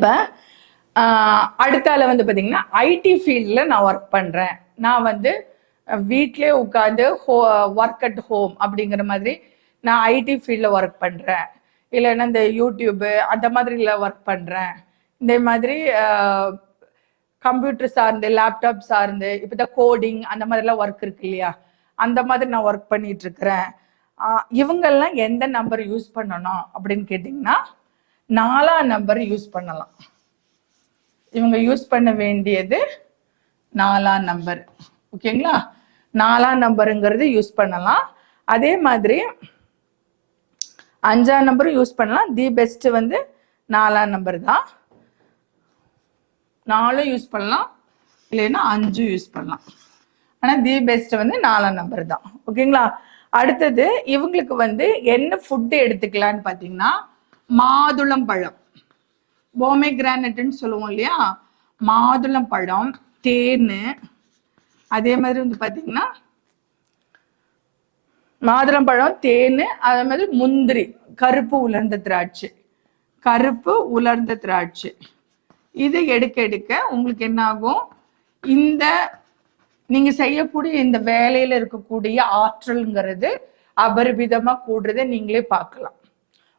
இப்போ அடுத்தால வந்து பார்த்தீங்கன்னா ஐடி ஃபீல்டில் நான் ஒர்க் பண்ணுறேன். நான் வந்து வீட்டிலே உட்காந்து ஒர்க் அட் ஹோம் அப்படிங்கிற மாதிரி நான் ஐடி ஃபீல்டில் ஒர்க் பண்ணுறேன். இல்லைன்னா இந்த யூடியூப்பு அந்த மாதிரிலாம் ஒர்க் பண்ணுறேன். இந்த மாதிரி கம்ப்யூட்டர் சார்ந்து லேப்டாப் சார்ந்து இப்போ இந்த கோடிங் அந்த மாதிரிலாம் ஒர்க் இருக்கு இல்லையா, அந்த மாதிரி நான் ஒர்க் பண்ணிட்டு இருக்கிறேன். இவங்கெல்லாம் எந்த நம்பர் யூஸ் பண்ணணும் அப்படின்னு கேட்டிங்கன்னா 4ஆம் நம்பர் யூஸ் பண்ணலாம். இவங்க யூஸ் பண்ண வேண்டியது 4ஆம் நம்பர். ஓகேங்களா, 4ஆம் நம்பருங்கிறது யூஸ் பண்ணலாம். அதே மாதிரி 5ஆம் நம்பரும் யூஸ் பண்ணலாம். தி பெஸ்ட் வந்து 4ஆம் நம்பர் தான். 4 யூஸ் பண்ணலாம், இல்லைன்னா 5 யூஸ் பண்ணலாம். ஆனால் தி பெஸ்ட் வந்து 4ஆம் நம்பர் தான். ஓகேங்களா. அடுத்தது இவங்களுக்கு வந்து என்ன ஃபுட்டு எடுத்துக்கலான்னு பார்த்தீங்கன்னா மாதுளம் பழம், போமேகிரானட்னு சொல்லுவோம் இல்லையா, மாதுளம் பழம், தேன், அதே மாதிரி வந்து பார்த்தீங்கன்னா மாதுளம்பழம், தேன், அதே மாதிரி முந்திரி, கருப்பு உலர்ந்த திராட்சை, இதை எடுக்க உங்களுக்கு என்ன ஆகும், இந்த நீங்க செய்யக்கூடிய இந்த வேலையில இருக்கக்கூடிய ஆற்றல்ங்கிறது அபரிமிதமா கூடுறதை நீங்களே பார்க்கலாம்.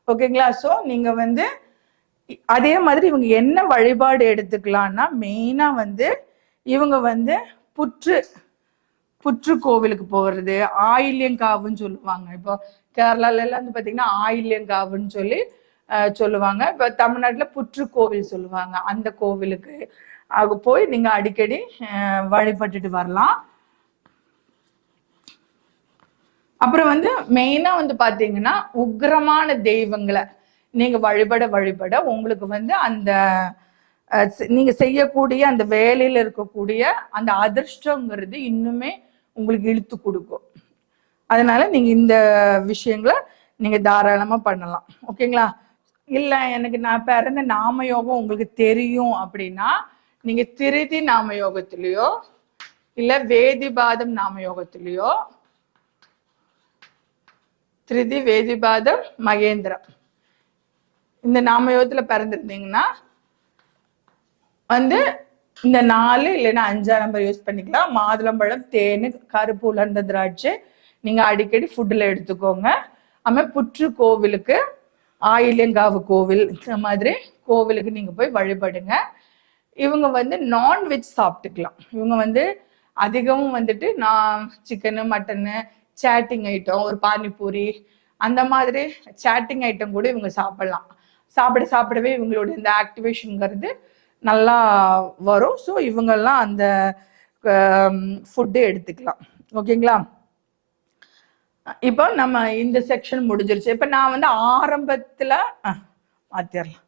ஓகேங்களா. ஸோ நீங்க வந்து அதே மாதிரி இவங்க என்ன வழிபாடு எடுத்துக்கலாம்னா மெயினா வந்து இவங்க வந்து புற்று கோவிலுக்கு போகிறது, ஆயில்யங்காவுன்னு சொல்லுவாங்க. இப்போ கேரளால எல்லாம் வந்து பார்த்தீங்கன்னா ஆயில்யங்காவுன்னு சொல்லுவாங்க. இப்போ தமிழ்நாட்டில் புற்று கோவில் சொல்லுவாங்க. அந்த கோவிலுக்கு போய் நீங்க அடிக்கடி வழிபட்டுட்டு வரலாம். அப்புறம் வந்து மெயினா வந்து பாத்தீங்கன்னா உக்ரமான தெய்வங்களை நீங்க வழிபட உங்களுக்கு வந்து அந்த நீங்க செய்யக்கூடிய அந்த வேலையில இருக்கக்கூடிய அந்த அதிர்ஷ்டங்கிறது இன்னுமே உங்களுக்கு இழுத்து கொடுக்கும். அதனால நீங்க இந்த விஷயங்களை நீங்க தாராளமா பண்ணலாம். ஓகேங்களா. இல்ல எனக்கு நான் பிறந்த நாம யோகம் உங்களுக்கு தெரியும் அப்படின்னா நீங்க திருதி நாம யோகத்திலேயோ இல்ல வேதிபாதம் நாம யோகத்திலேயோ, திருதி, வேதிபாதம், மகேந்திரம், இந்த நாம யோகத்துல பிறந்திருந்தீங்கன்னா வந்து இந்த 4 இல்லைன்னா 5ஆம் நம்பர் யூஸ் பண்ணிக்கலாம். மாதுளம்பழம், தேன், கருப்பு உலர்ந்த திராட்சை நீங்க அடிக்கடி ஃபுட்ல எடுத்துக்கோங்க. ஆமா, புற்று கோவிலுக்கு, ஆயில்யங்காவு கோவில், இந்த மாதிரி கோவிலுக்கு நீங்க போய் வழிபடுங்க. இவங்க வந்து நான்வெஜ் சாப்பிட்டுக்கலாம். இவங்க வந்து அதிகமும் வந்துட்டு நான் சிக்கனு, மட்டனு, சேட்டிங் ஐட்டம், ஒரு பானிபூரி அந்த மாதிரி சேட்டிங் ஐட்டம் கூட இவங்க சாப்பிடலாம். சாப்பிடவே இவங்களுடைய இந்த ஆக்டிவேஷனுங்கிறது நல்லா வரும். ஸோ இவங்கெல்லாம் அந்த ஃபுட்டு எடுத்துக்கலாம். ஓகேங்களா. இப்போ நம்ம இந்த செக்ஷன் முடிஞ்சிருச்சு. இப்போ நான் வந்து ஆரம்பத்தில் மாற்றிடலாம்.